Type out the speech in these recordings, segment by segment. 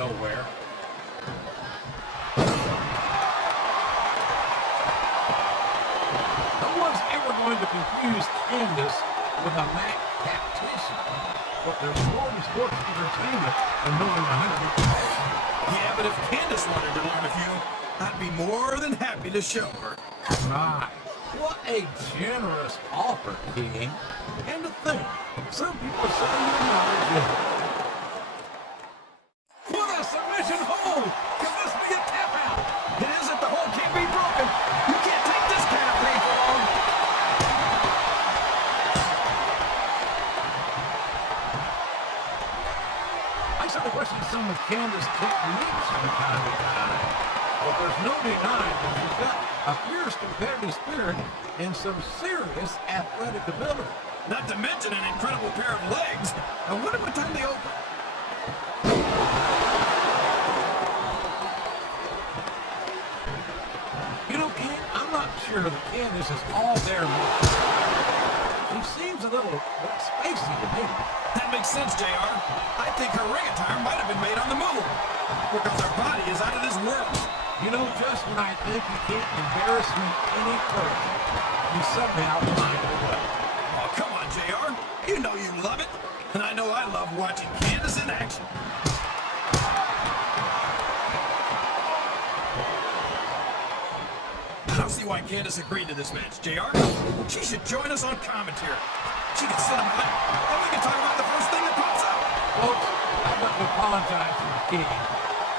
nowhere. No one's ever going to confuse Candice with a Mac tactician, but there's more to sports entertainment than knowing 100. Yeah, but if Candice wanted to learn a few, I'd be more than happy to show her. My, what a generous offer, King. And to think, some people say you're not a gentleman. What a submission hold! Could this be a tap out? It isn't. The hold can't be broken. You can't take this kind of pain for long. I sort of question some of Candice's techniques from time to time, but there's no denying that she's got a fierce competitive spirit and some serious athletic ability. Not to mention an incredible pair of legs. I wonder what time they open. You know, King, I'm not sure that Candice is all there. She seems a little bit spacey to me. That makes sense, JR. I think her ring attire might have been made on the move, because her body is out of this world. You know, just when I think you can't embarrass me any further, you somehow find a way. Oh, come on, JR. You know you love it. And I know I love watching Candice in action. I don't see why Candice agreed to this match, JR. She should join us on commentary. She can sit him back, and we can talk about the first thing that pops up. Folks, I'd like to apologize to the King.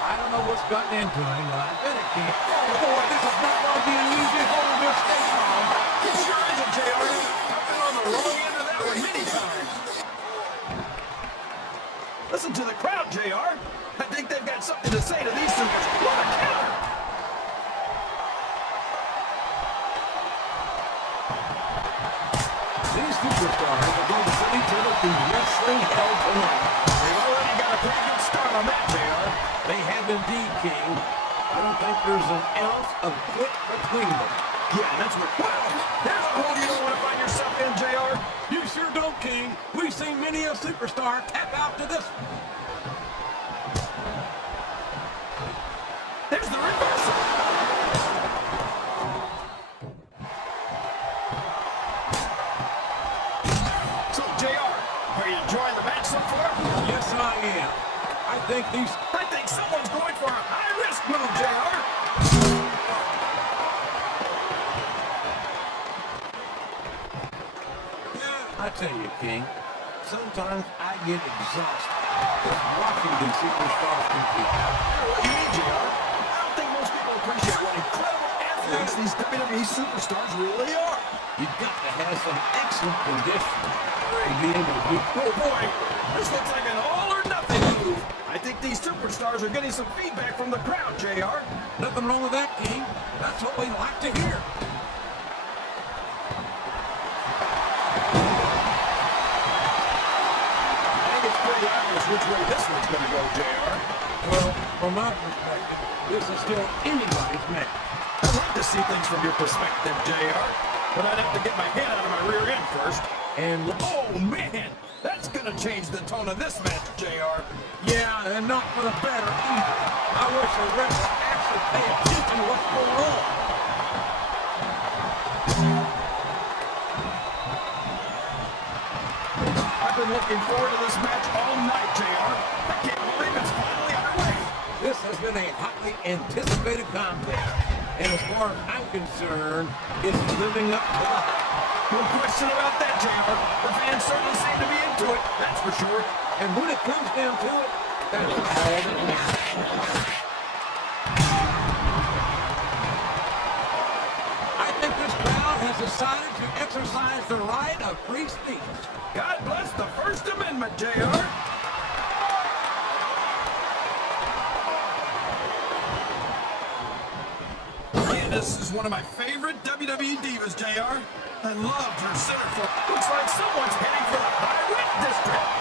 I don't know what's gotten into him, but I bet it can't. Oh, boy, this is not going to be an easy hole in this state, Mom. It sure isn't, JR. I've been on the wrong end of that one many times. Listen to the crowd, JR. I think they've got something to say to these supers. What a counter! These superstars are going to put each other through wrestling hell tonight. They've already got a pretty good start on that, JR. They have indeed, King. I don't think there's an ounce of quit between them. Yeah, that's what. Wow! There's a hole you don't want to find yourself in, JR. You sure don't, King. We've seen many a superstar tap out to this one. There's the reversal. So, JR, are you enjoying the match so far? Yes, I am. I think someone's going for a high-risk move, JR. I tell you, King, sometimes I get exhausted with watching these superstars compete. What do you mean, JR? I don't think most people appreciate what incredible athletes these WWE superstars really are. You've got to have some excellent condition to be able to do. Oh boy, this looks like an all-or-nothing move. I think these superstars are getting some feedback from the crowd, JR. Nothing wrong with that, King. That's what we like to hear. Which way this one's going to go, JR? Well, from my perspective, this is still anybody's match. I'd like to see things from your perspective, JR, but I'd have to get my head out of my rear end first. And oh man, that's going to change the tone of this match, JR. Yeah, and not for the better either. I wish the refs would actually pay attention to what's going on. I've been looking forward to this match all night, JR. I can't believe it's finally underway. This has been a hotly anticipated contest, and as far as I'm concerned, it's living up to the hype. No question about that, JR. The fans certainly seem to be into it, that's for sure. And when it comes down to it, that's all that matters. I think this crowd has decided to exercise the right of free speech. God bless the First Amendment, JR. Candice is one of my favorite WWE divas, JR. I loved her centerfold. Looks like someone's heading for the high-risk district.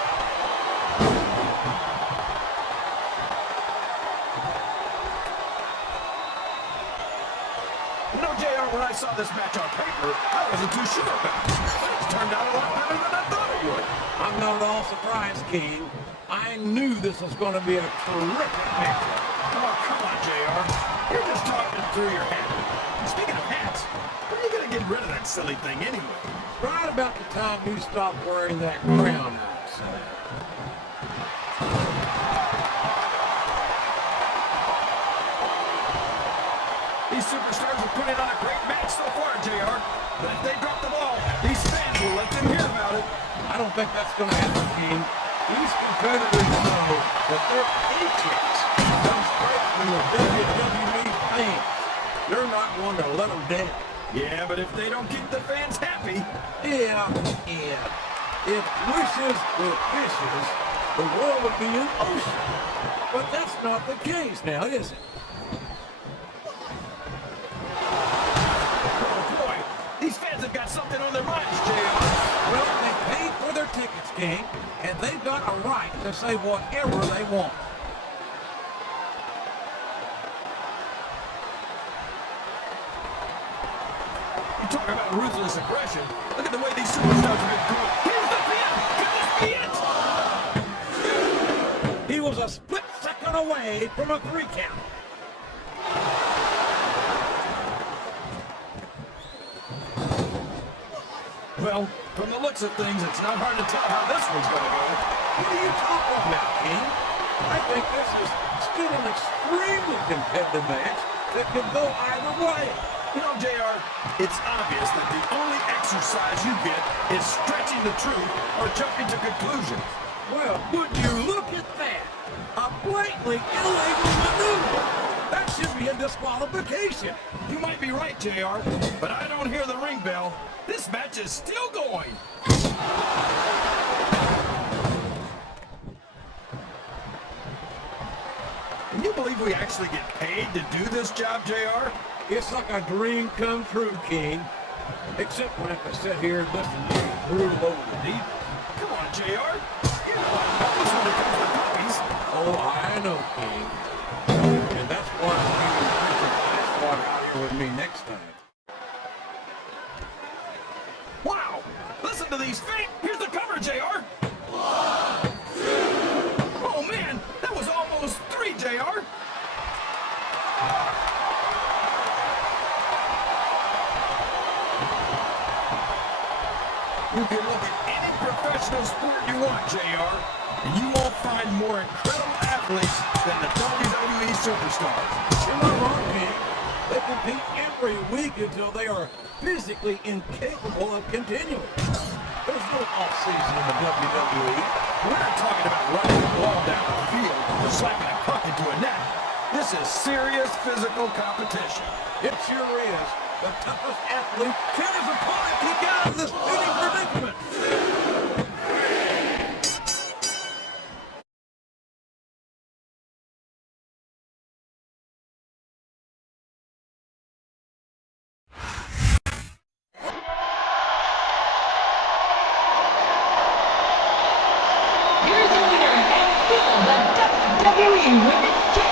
You know, JR, when I saw this match on paper, I wasn't too sure about it. It's turned out a lot better than I thought it would. I'm not at all surprised, King. I knew this was going to be a terrific matchup. Oh, come on, JR. You're just talking through your hat. Speaking of hats, when are you going to get rid of that silly thing anyway? Right about the time you stop wearing that crown outside. These superstars are putting on a great match so far, JR. But if they drop the ball, these fans will let them hear about it. I don't think that's going to happen, King. These competitors know that their paychecks come straight from the WWE fans. They're not going to let them down. Yeah, but if they don't keep the fans happy... Yeah. If wishes were fishes, the world would be an ocean. But that's not the case now, is it? Oh, boy. These fans have got something on their minds, JR. Well, they paid for their tickets, King, and they've got a right to say whatever they want. You talk about ruthless aggression. Look at the way these superstars have been going. Here's the pin! Could this be it? He was a split second away from a 3 count. Well, from the looks of things, it's not hard to tell how this one's going to go. What are you talking about, King? I think this is still an extremely competitive match that can go either way. You know, JR, it's obvious that the only exercise you get is stretching the truth or jumping to conclusions. Well, would you look at that? A blatantly illegal maneuver. That should be a disqualification. You might be right, JR, but I don't hear the ring bell. This match is still going. Can you believe we actually get paid to do this job, JR? It's like a dream come true, King. Except when I have to sit here and listen to you brood over the deep. Come on, JR. You know I'm always when it comes to puppies. Oh, I know, King. And that's why you can drink some ice water out here with me next time. Wow! Listen to these feet! Here's the cover, JR! Oh man, that was almost 3, JR! You can look at any professional sport you want, JR, and you won't find more incredible athletes than the WWE superstars. You're not wrong, King. They compete every week until they are physically incapable of continuing. There's no off-season in the WWE. We're not talking about running the ball down the field or slapping a puck into a net. This is serious physical competition. It sure is. The toughest athlete can his opponent keep out of this fitting predicament. Here's the winner and still the WWE Women's Championship.